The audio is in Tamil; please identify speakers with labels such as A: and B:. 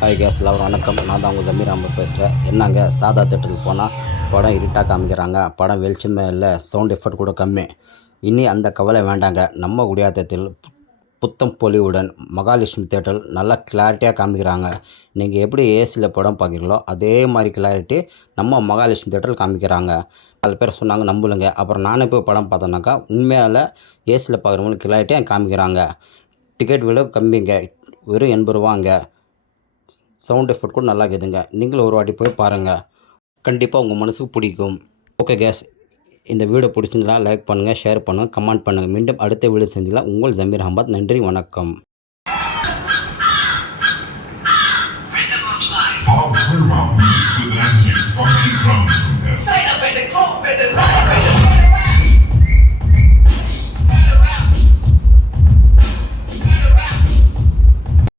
A: ஹாய் கேஸ் எல்லோரும் வணக்கம். நான் தான் உங்கள் ஜமீர் அஹமத் பேசுகிறேன் என்னங்க சாதா தேட்டருக்கு போனால் படம் இருட்டாக காமிக்கிறாங்க. படம் வெளிச்சமே இல்லை சவுண்ட் எஃபெக்ட் கூட கம்மி. இனி அந்த கவலை வேண்டாங்க. நம்ம குடியாத்தத்தில் புத்தம் பொலிவுடன் மகாலட்சுமி தேட்டர் நல்லா கிளாரிட்டியாக காமிக்கிறாங்க. நீங்கள் எப்படி ஏசியில் படம் பார்க்குறீங்களோ அதே மாதிரி கிளாரிட்டி நம்ம மகாலட்சுமி தேட்டரில் காமிக்கிறாங்க. பல பேர் சொன்னாங்க நம்பலுங்க அப்புறம் நானே போய் படம் பார்த்தோன்னாக்கா உண்மையால் ஏசியில் பார்க்குறவங்களுக்கு கிளாரிட்டியாக காமிக்கிறாங்க. டிக்கெட் விட கம்மிங்க. வெறும் எண்பது ரூபாங்க. சவுண்ட் எஃபெக்ட் கூட நல்லா இருக்குதுங்க நீங்களும் ஒரு வாட்டி போய் பாருங்கள் கண்டிப்பாக உங்கள் மனசுக்கு பிடிக்கும். ஓகே கேஸ் இந்த வீடியோ பிடிச்சிருந்தா லைக் பண்ணுங்கள் ஷேர் பண்ணுங்கள் கமெண்ட் பண்ணுங்கள் மீண்டும் அடுத்த வீடியோ செஞ்சிடலாம் உங்கள் ஜமீர் அஹமத். நன்றி வணக்கம்.
B: With funky drums. From hell.
C: Say up at the.